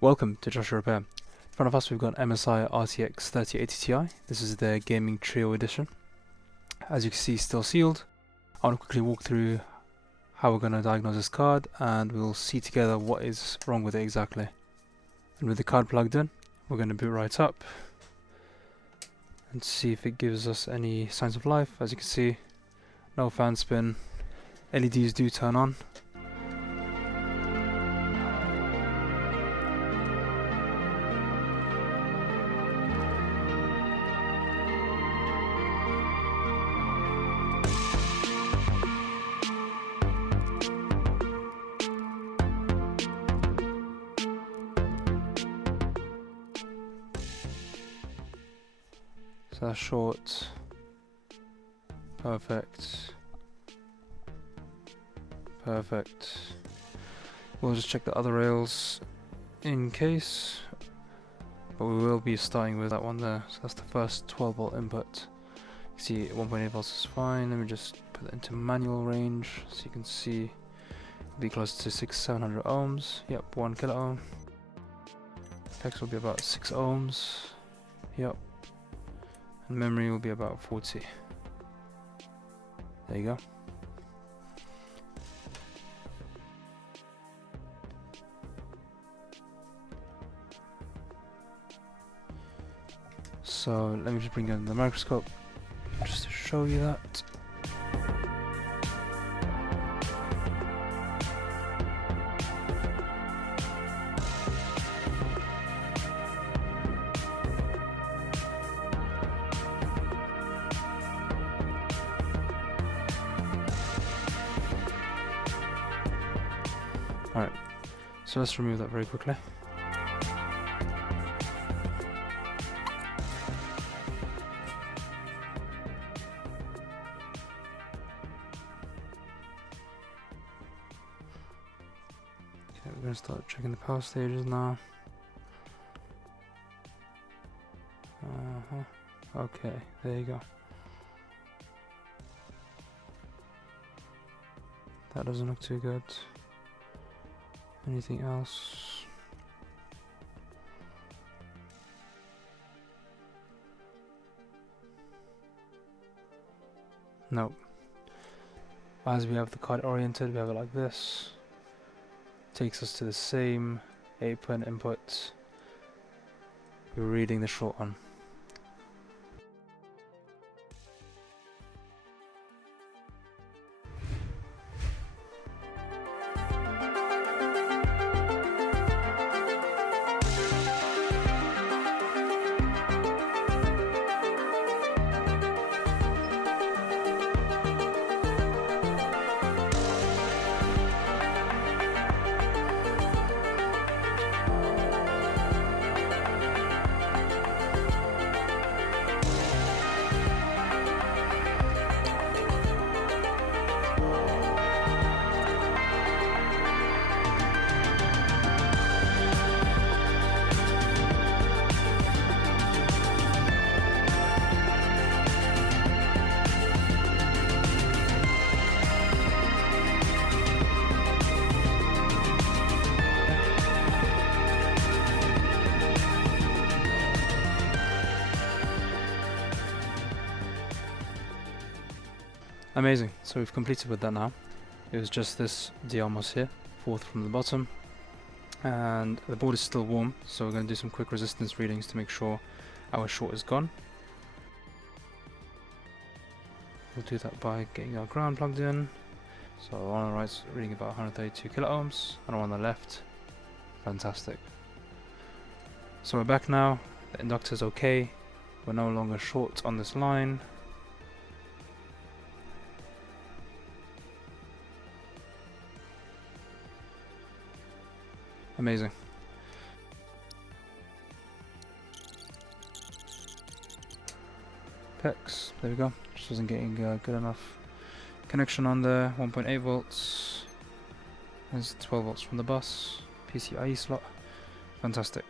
Welcome to Joshi Repair. In front of us we've got MSI RTX 3080Ti. This is their Gaming Trio Edition. As you can see, still sealed. I want to quickly walk through how we're going to diagnose this card and we'll see together what is wrong with it exactly. And with the card plugged in, we're going to boot right up and see if it gives us any signs of life. As you can see, no fan spin. LEDs do turn on. So that's short. Perfect. Perfect. We'll just check the other rails in case, but we will be starting with that one there. So that's the first 12 volt input. You see 1.8 volts is fine. Let me just put it into manual range so you can see it'll be close to 700 ohms. Yep, 1 kilo ohm. Pex will be about 6 ohms. Yep. And memory will be about 40. There you go. So let me just bring in the microscope just to show you that. Alright, so let's remove that very quickly. Okay, we're going to start checking the power stages now. Okay, there you go. That doesn't look too good. Anything else? Nope. As we have the card oriented, we have it like this. Takes us to the same 8-pin input. We're reading the short one. Amazing, so we've completed with that now. It was just this DrMOS here, fourth from the bottom. And the board is still warm, so we're going to do some quick resistance readings to make sure our short is gone. We'll do that by getting our ground plugged in. So on the right's reading about 132 kilo ohms, and on the left, fantastic. So we're back now, the inductor's okay, we're no longer short on this line. Amazing. Pex, there we go. Just wasn't getting good enough connection on there. 1.8 volts. There's 12 volts from the bus. PCIe slot. Fantastic.